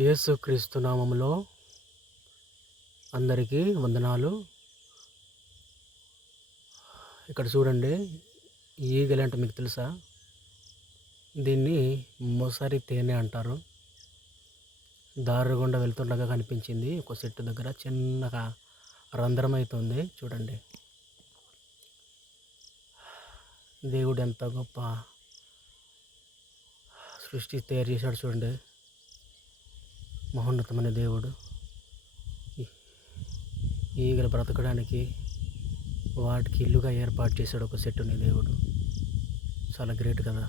యేసుక్రీస్తు నామములో అందరికీ వందనాలు. ఇక్కడ చూడండి, ఈగలంటే మీకు తెలుసా? దీన్ని మొసరి తేనె అంటారు. దారి గుండా వెళ్తుండగా కనిపించింది. ఒక చెట్టు దగ్గర చిన్నగా రంధ్రం అవుతుంది. చూడండి, దేవుడు ఎంత గొప్ప సృష్టి తయారు చేశాడు. చూడండి, మహోన్నతమైన దేవుడు. ఈగలు బ్రతకడానికి వాటికి ఇల్లుగా ఏర్పాటు చేశాడు ఒక చెట్టుని దేవుడు. చాలా గ్రేట్ కదా.